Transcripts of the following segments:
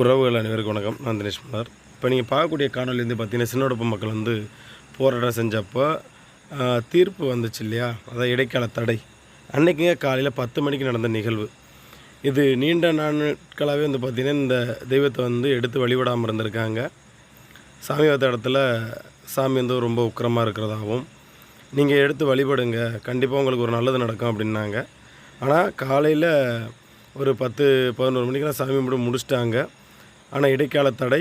உறவுகள் அனைவருக்கும் வணக்கம். நான் தினேஷ் மலர் இப்போ நீங்கள் பார்க்கக்கூடிய காணொலி வந்து பார்த்தீங்கன்னா சின்னோடப்பு மக்கள் வந்து போராட்டம் செஞ்சப்போ தீர்ப்பு வந்துச்சு இல்லையா? அதான் இடைக்கால தடை. அன்னைக்குங்க காலையில் பத்து மணிக்கு நடந்த நிகழ்வு. இது நீண்ட நாட்களாகவே வந்து பார்த்திங்கன்னா இந்த தெய்வத்தை வந்து எடுத்து வழிபடாமல் இருந்திருக்காங்க. சாமி வைத்த இடத்துல சாமி வந்து ரொம்ப உக்கிரமாக இருக்கிறதாகவும் நீங்கள் எடுத்து வழிபடுங்க. கண்டிப்பாக உங்களுக்கு ஒரு நல்லது நடக்கும் அப்படின்னாங்க. ஆனால் காலையில் ஒரு பத்து பதினோரு மணிக்கெல்லாம் சாமி கும்பிட்டு முடிச்சிட்டாங்க. ஆனால் இடைக்கால தடை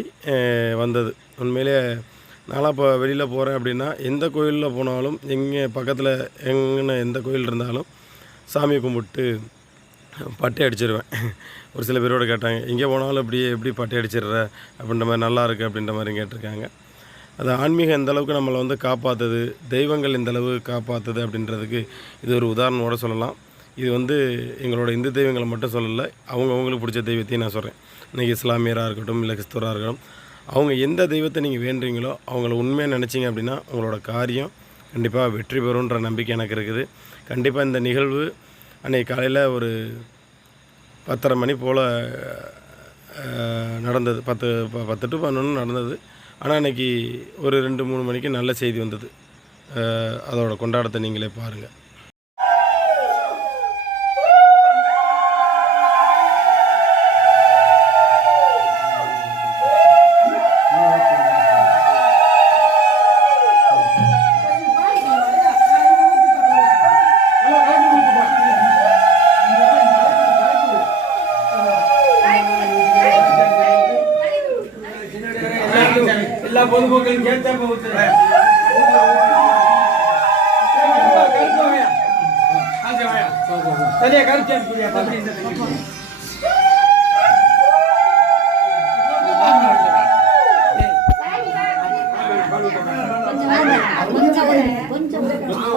வந்தது. உண்மையிலே நான்லாம் இப்போ வெளியில் போகிறேன் அப்படின்னா எந்த கோயிலில் போனாலும் எங்கே பக்கத்தில் எங்கன்னு எந்த கோயில் இருந்தாலும் சாமி கும்பிட்டு பட்டை அடிச்சிருவேன். ஒரு சில பேரோட கேட்டாங்க எங்கே போனாலும் அப்படியே எப்படி பட்டை அடிச்சிடுற? அப்படின்ற மாதிரி நல்லா இருக்குது அப்படின்ற மாதிரி கேட்டிருக்காங்க. அது ஆன்மீகம் எந்த அளவுக்கு நம்மளை வந்து காப்பாற்றுது தெய்வங்கள் எந்த அளவு காப்பாற்றுது அப்படின்றதுக்கு இது ஒரு உதாரணமோடு சொல்லலாம். இது வந்து எங்களோட இந்து தெய்வங்களை மட்டும் சொல்லலை அவங்க அவங்களுக்கு பிடிச்ச தெய்வத்தையும் நான் சொல்கிறேன் இன்றைக்கி இஸ்லாமியராக இருக்கட்டும் இல்லை கிறிஸ்துவராக இருக்கட்டும் அவங்க எந்த தெய்வத்தை நீங்கள் வேண்டுறீங்களோ அவங்கள உண்மையாக நினச்சிங்க அப்படின்னா உங்களோட காரியம் கண்டிப்பாக வெற்றி பெறும்ன்ற நம்பிக்கை எனக்கு இருக்குது. கண்டிப்பாக இந்த நிகழ்வு அன்றைக்கி காலையில் ஒரு பத்தரை மணி போல் நடந்தது. பத்து ப- பத்து டு பதினொன்று நடந்தது. ஆனால் அன்றைக்கி ஒரு ரெண்டு மூணு மணிக்கு நல்ல செய்தி வந்தது. அதோடய அதோட நீங்களே பாருங்கள் எல்லா பொதுமக்களும் கேட்டா போகுது. சரியா கருத்து.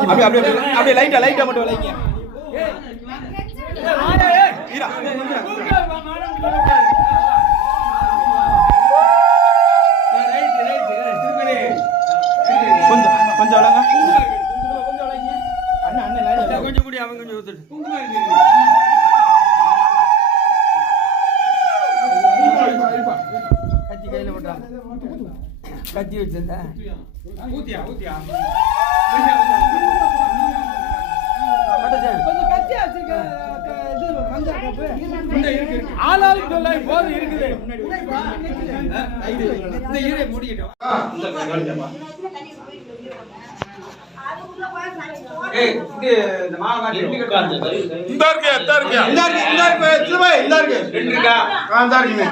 அப்படியே அப்படியே அப்படியே அப்படியே லைட்டா லைட்டா மட்டும் விளைங்க. கொஞ்சம் கூடி அவன் கொஞ்சம் ஊத்துட்டு கத்தி கையில போட்டான் கத்தி வச்சிருந்தேன் ஊத்தியா ஊத்தியா? ஆளாளுக்கு சொல்ல போது இருக்குது. இந்த இது இந்த இருக்கு இருக்கு. இந்த இருக்கு இந்த இருக்கு. இந்த இருக்கு இருக்கா. இந்த இருக்கு.